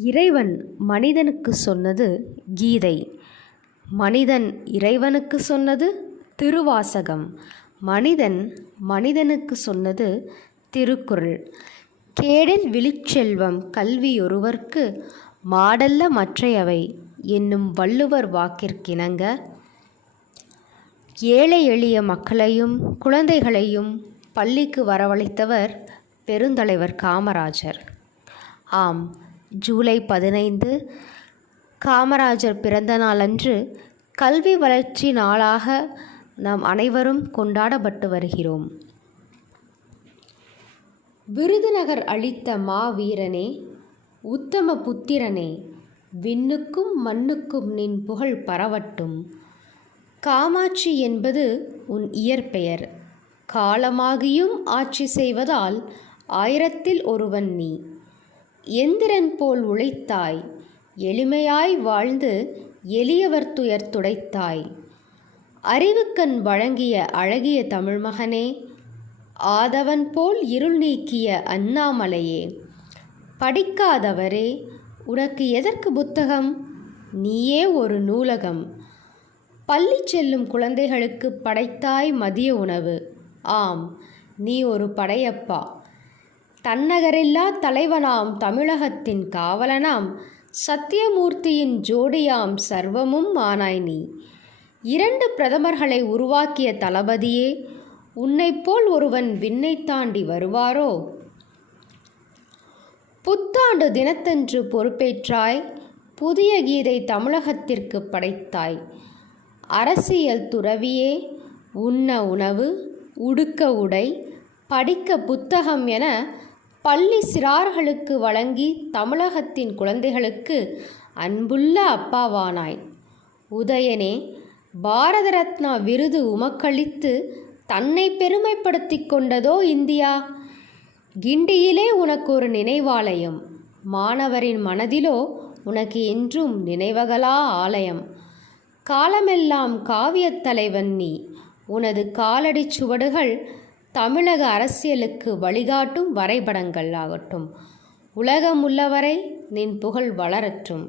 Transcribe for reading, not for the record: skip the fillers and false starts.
இறைவன் மனிதனுக்கு சொன்னது கீதை, மனிதன் இறைவனுக்கு சொன்னது திருவாசகம், மனிதன் மனிதனுக்கு சொன்னது திருக்குறள். கேடில் விழுச்செல்வம் கல்வியொருவர்க்கு மாடல்ல மற்றையவை என்னும் வள்ளுவர் வாக்கிற்கிணங்க ஏழை எளிய மக்களையும் குழந்தைகளையும் பள்ளிக்கு வரவழைத்தவர் பெருந்தலைவர் காமராஜர். ஆம், ஜூலை 15 காமராஜர் பிறந்த நாளன்று கல்வி வளர்ச்சி நாளாக நாம் அனைவரும் கொண்டாடப்பட்டு வருகிறோம். விருதுநகர் அளித்த மாவீரனே, உத்தம புத்திரனே, விண்ணுக்கும் மண்ணுக்கும் நின் புகழ் பரவட்டும். காமாட்சி என்பது உன் இயற்பெயர். காலமாகியும் ஆட்சி செய்வதால் ஆயிரத்தில் ஒருவன் நீ. எந்திரன் போல் உழைத்தாய், எளிமையாய் வாழ்ந்து எளியவர் துயர் துடைத்தாய். அறிவுக்கண் வழங்கிய அழகிய தமிழ்மகனே, ஆதவன் போல் இருள் நீக்கிய அண்ணாமலையே, படிக்காதவரே, உனக்கு எதற்கு புத்தகம்? நீயே ஒரு நூலகம். பள்ளி செல்லும் குழந்தைகளுக்கு படைத்தாய் மதிய உணவு. ஆம், நீ ஒரு படையப்பா. தன்னகரில்லா தலைவனாம் தமிழகத்தின் காவலனாம் சத்தியமூர்த்தியின் ஜோடியாம் சர்வமும் ஆனாய் நீ. 2 பிரதமர்களை உருவாக்கிய தளபதியே, உன்னைப்போல் ஒருவன் விண்ணை தாண்டி வருவாரோ? புத்தாண்டு தினத்தன்று பொறுப்பேற்றாய், புதிய கீதை தமிழகத்திற்கு படைத்தாய். அரசியல் துறவியே, உண்ண உணவு, உடுக்க உடை, படிக்க புத்தகம் என பள்ளி சிறார்களுக்கு வழங்கி தமிழகத்தின் குழந்தைகளுக்கு அன்புள்ள அப்பாவானாய். உதயனே, பாரத ரத்னா விருது உமக்களித்து தன்னை பெருமைப்படுத்தி கொண்டதோ இந்தியா. கிண்டியிலே உனக்கு ஒரு நினைவாலயம், மாணவரின் மனதிலோ உனக்கு என்றும் நினைவகலா ஆலயம். காலமெல்லாம் காவியத் தலைவன் நீ. உனது காலடி சுவடுகள் தமிழக அரசியலுக்கு வழிகாட்டும் வரைபடங்கள் ஆகட்டும். உலகம் உள்ளவரை நின் புகழ் வளரட்டும்.